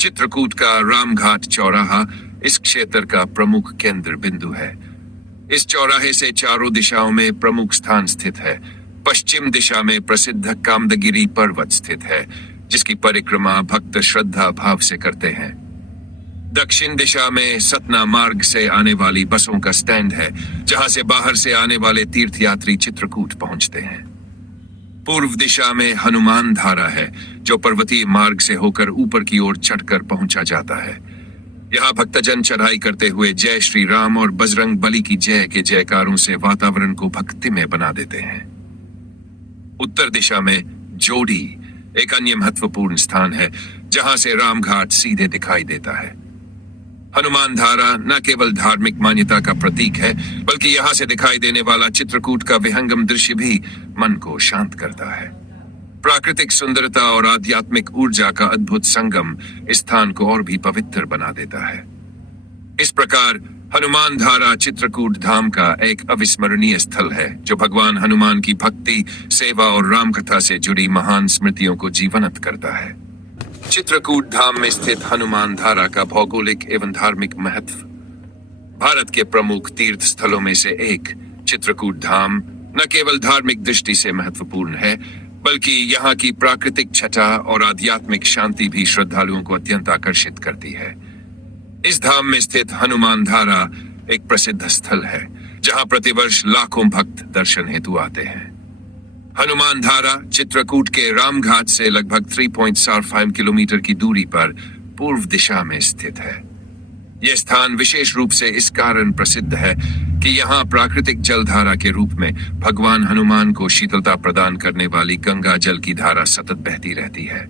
चित्रकूट का रामघाट चौराहा इस क्षेत्र का प्रमुख केंद्र बिंदु है। इस चौराहे से चारों दिशाओं में प्रमुख स्थान स्थित है। पश्चिम दिशा में प्रसिद्ध कामदगिरी पर्वत स्थित है, जिसकी परिक्रमा भक्त श्रद्धा भाव से करते हैं। दक्षिण दिशा में सतना मार्ग से आने वाली बसों का स्टैंड है, जहां से बाहर से आने वाले तीर्थयात्री चित्रकूट पहुंचते हैं। पूर्व दिशा में हनुमान धारा है, जो पर्वतीय मार्ग से होकर ऊपर की ओर चढ़कर पहुंचा जाता है। यहाँ भक्तजन चढ़ाई करते हुए जय श्री राम और बजरंग बली की जय के जयकारों से वातावरण को भक्तिमय बना देते हैं। उत्तर दिशा में जोड़ी एक अन्य महत्वपूर्ण स्थान है, जहां से रामघाट सीधे दिखाई देता है। हनुमान धारा न केवल धार्मिक मान्यता का प्रतीक है, बल्कि यहाँ से दिखाई देने वाला चित्रकूट का विहंगम दृश्य भी मन को शांत करता है। प्राकृतिक सुंदरता और आध्यात्मिक ऊर्जा का अद्भुत संगम इस स्थान को और भी पवित्र बना देता है। इस प्रकार हनुमान धारा चित्रकूट धाम का एक अविस्मरणीय स्थल है, जो भगवान हनुमान की भक्ति, सेवा और राम कथा से जुड़ी महान स्मृतियों को जीवंत करता है। चित्रकूट धाम में स्थित हनुमान धारा का भौगोलिक एवं धार्मिक महत्व। भारत के प्रमुख तीर्थ स्थलों में से एक चित्रकूट धाम न केवल धार्मिक दृष्टि से महत्वपूर्ण है, बल्कि यहाँ की प्राकृतिक छटा और आध्यात्मिक शांति भी श्रद्धालुओं को अत्यंत आकर्षित करती है। इस धाम में स्थित हनुमान धारा एक प्रसिद्ध स्थल है, जहाँ प्रतिवर्ष लाखों भक्त दर्शन हेतु आते हैं। हनुमान धारा चित्रकूट के रामघाट से लगभग 3.45 किलोमीटर की दूरी पर पूर्व दिशा में स्थित है। यह स्थान विशेष रूप से इस कारण प्रसिद्ध है कि यहाँ प्राकृतिक जलधारा के रूप में भगवान हनुमान को शीतलता प्रदान करने वाली गंगा जल की धारा सतत बहती रहती है।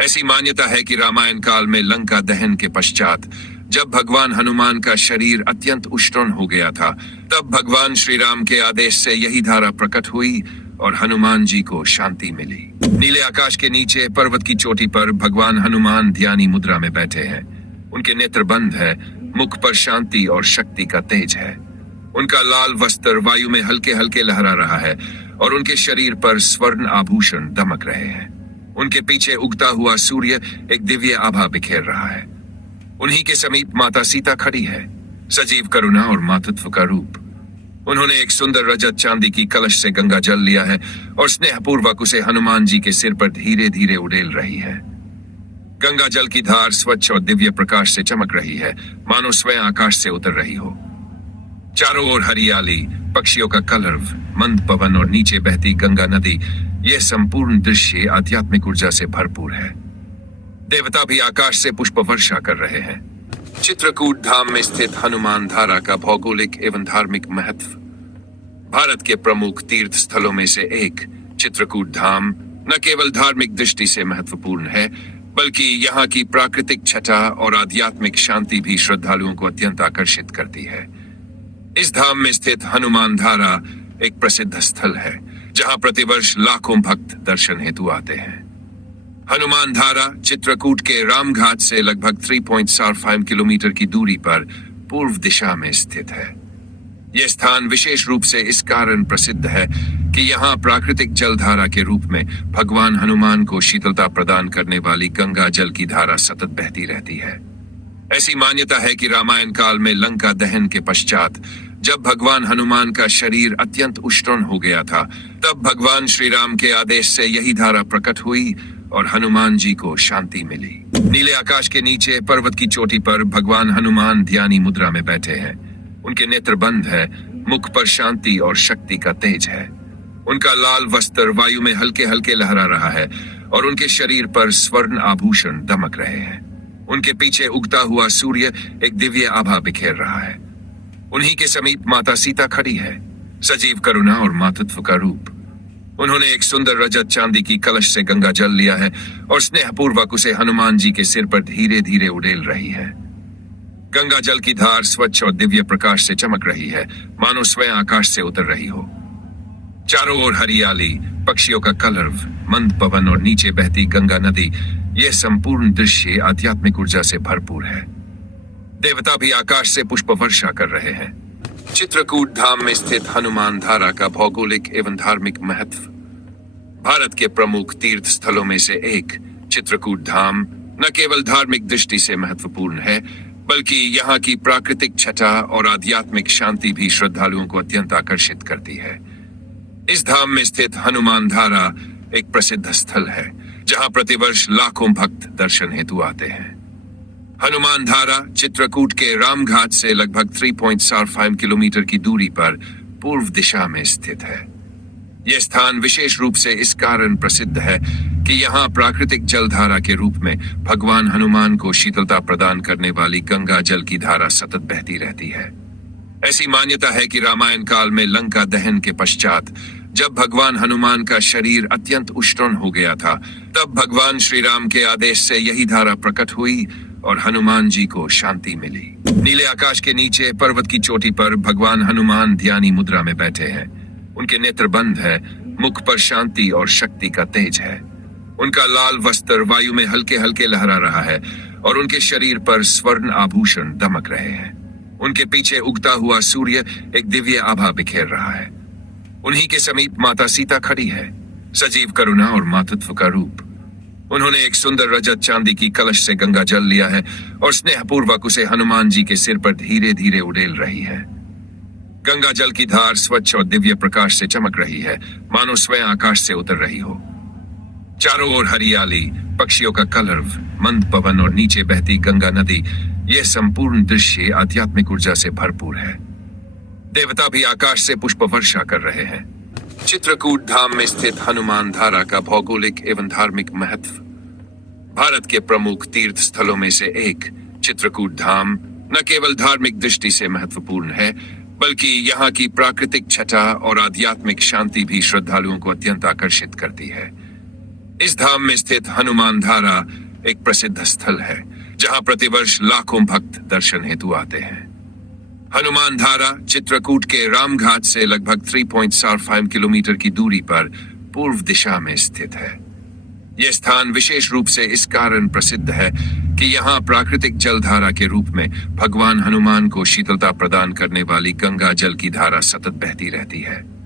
ऐसी मान्यता है कि रामायण काल में लंका दहन के पश्चात जब भगवान हनुमान का शरीर अत्यंत उष्ण हो गया था, तब भगवान श्री राम के आदेश से यही धारा प्रकट हुई और हनुमान जी को शांति मिली। नीले आकाश के नीचे पर्वत की चोटी पर भगवान हनुमान ध्यानी मुद्रा में बैठे हैं। उनके नेत्र बंद है, मुख पर शांति और शक्ति का तेज है। उनका लाल वस्त्र वायु में हल्के हल्के लहरा रहा है और उनके शरीर पर स्वर्ण आभूषण दमक रहे हैं। उनके पीछे उगता हुआ सूर्य एक दिव्य आभा बिखेर रहा है। उन्हीं के समीप माता सीता खड़ी है, सजीव करुणा और मातृत्व का रूप। उन्होंने एक सुंदर रजत चांदी की कलश से गंगा जल लिया है और स्नेहपूर्वक उसे हनुमान जी के सिर पर धीरे धीरे उड़ेल रही है। गंगा जल की धार स्वच्छ और दिव्य प्रकाश से चमक रही है, मानो स्वयं आकाश से उतर रही हो। चारों ओर हरियाली, पक्षियों का कलरव, मंद पवन और नीचे बहती गंगा नदी, यह संपूर्ण दृश्य आध्यात्मिक ऊर्जा से भरपूर है। देवता भी आकाश से पुष्प वर्षा कर रहे हैं। चित्रकूट धाम में स्थित हनुमान धारा का भौगोलिक एवं धार्मिक महत्व। भारत के प्रमुख तीर्थ स्थलों में से एक चित्रकूट धाम न केवल धार्मिक दृष्टि से महत्वपूर्ण है, बल्कि यहाँ की प्राकृतिक छटा और आध्यात्मिक शांति भी श्रद्धालुओं को अत्यंत आकर्षित करती है। इस धाम में स्थित हनुमान धारा एक प्रसिद्ध स्थल है, जहाँ प्रतिवर्ष लाखों भक्त दर्शन हेतु आते हैं। हनुमान धारा चित्रकूट के रामघाट से लगभग 3.45 किलोमीटर की दूरी पर पूर्व दिशा में स्थित है। यह स्थान विशेष रूप से इस कारण प्रसिद्ध है कि यहाँ प्राकृतिक जलधारा के रूप में भगवान हनुमान को शीतलता प्रदान करने वाली गंगा जल की धारा सतत बहती रहती है। ऐसी मान्यता है कि रामायण काल में लंका दहन के पश्चात जब भगवान हनुमान का शरीर अत्यंत उष्ण हो गया था, तब भगवान श्री राम के आदेश से यही धारा प्रकट हुई और हनुमान जी को शांति मिली। नीले आकाश के नीचे पर्वत की चोटी पर भगवान हनुमान ध्यानी मुद्रा में बैठे हैं। उनके नेत्र बंद है, मुख पर शांति और शक्ति का तेज है। उनका लाल वस्त्र वायु में हल्के हल्के लहरा रहा है और उनके शरीर पर स्वर्ण आभूषण दमक रहे हैं। उनके पीछे उगता हुआ सूर्य एक दिव्य आभा बिखेर रहा है। उन्हीं के समीप माता सीता खड़ी है, सजीव करुणा और मातृत्व का रूप। उन्होंने एक सुंदर रजत चांदी की कलश से गंगा जल लिया है और स्नेहपूर्वक उसे हनुमान जी के सिर पर धीरे धीरे उड़ेल रही है। गंगा जल की धार स्वच्छ और दिव्य प्रकाश से चमक रही है, मानो स्वयं आकाश से उतर रही हो। चारों ओर हरियाली, पक्षियों का कलरव, मंद पवन और नीचे बहती गंगा नदी, यह संपूर्ण दृश्य आध्यात्मिक ऊर्जा से भरपूर है। देवता भी आकाश से पुष्प वर्षा कर रहे हैं। चित्रकूट धाम में स्थित हनुमान धारा का भौगोलिक एवं धार्मिक महत्व। भारत के प्रमुख तीर्थ स्थलों में से एक चित्रकूट धाम न केवल धार्मिक दृष्टि से महत्वपूर्ण है, बल्कि यहाँ की प्राकृतिक छटा और आध्यात्मिक शांति भी श्रद्धालुओं को अत्यंत आकर्षित करती है। इस धाम में स्थित हनुमान धारा एक प्रसिद्ध स्थल है, जहाँ प्रतिवर्ष लाखों भक्त दर्शन हेतु आते हैं। हनुमान धारा चित्रकूट के रामघाट से लगभग 3.45 किलोमीटर की दूरी पर पूर्व दिशा में स्थित है। यह स्थान विशेष रूप से इस कारण प्रसिद्ध है कि यहाँ प्राकृतिक जलधारा के रूप में भगवान हनुमान को शीतलता प्रदान करने वाली गंगा जल की धारा सतत बहती रहती है। ऐसी मान्यता है कि रामायण काल में लंका दहन के पश्चात जब भगवान हनुमान का शरीर अत्यंत उष्ण हो गया था, तब भगवान श्री राम के आदेश से यही धारा प्रकट हुई और हनुमान जी को शांति मिली। नीले आकाश के नीचे पर्वत की चोटी पर भगवान हनुमान ध्यानी मुद्रा में बैठे हैं। उनके नेत्र बंद है, मुख पर शांति और शक्ति का तेज है। उनका लाल वस्त्र वायु में हल्के हल्के लहरा रहा है और उनके शरीर पर स्वर्ण आभूषण दमक रहे हैं। उनके पीछे उगता हुआ सूर्य एक दिव्य आभा बिखेर रहा है। उन्हीं के समीप माता सीता खड़ी है, सजीव करुणा और मातृत्व का रूप। उन्होंने एक सुंदर रजत चांदी की कलश से गंगा जल लिया है और स्नेहपूर्वक उसे हनुमान जी के सिर पर धीरे धीरे उड़ेल रही है। गंगा जल की धार स्वच्छ और दिव्य प्रकाश से चमक रही है, मानो स्वयं आकाश से उतर रही हो। चारों ओर हरियाली, पक्षियों का कलरव, मंद पवन और नीचे बहती गंगा नदी, यह संपूर्ण दृश्य आध्यात्मिक ऊर्जा से भरपूर है। देवता भी आकाश से पुष्प वर्षा कर रहे हैं। चित्रकूट धाम में स्थित हनुमान धारा का भौगोलिक एवं धार्मिक महत्व। भारत के प्रमुख तीर्थ स्थलों में से एक चित्रकूट धाम न केवल धार्मिक दृष्टि से महत्वपूर्ण है, बल्कि यहाँ की प्राकृतिक छटा और आध्यात्मिक शांति भी श्रद्धालुओं को अत्यंत आकर्षित करती है। इस धाम में स्थित हनुमान धारा एक प्रसिद्ध स्थल है, जहाँ प्रतिवर्ष लाखों भक्त दर्शन हेतु आते हैं। हनुमान धारा चित्रकूट के रामघाट से लगभग 3.45 किलोमीटर की दूरी पर पूर्व दिशा में स्थित है। यह स्थान विशेष रूप से इस कारण प्रसिद्ध है कि यहाँ प्राकृतिक जलधारा के रूप में भगवान हनुमान को शीतलता प्रदान करने वाली गंगा जल की धारा सतत बहती रहती है।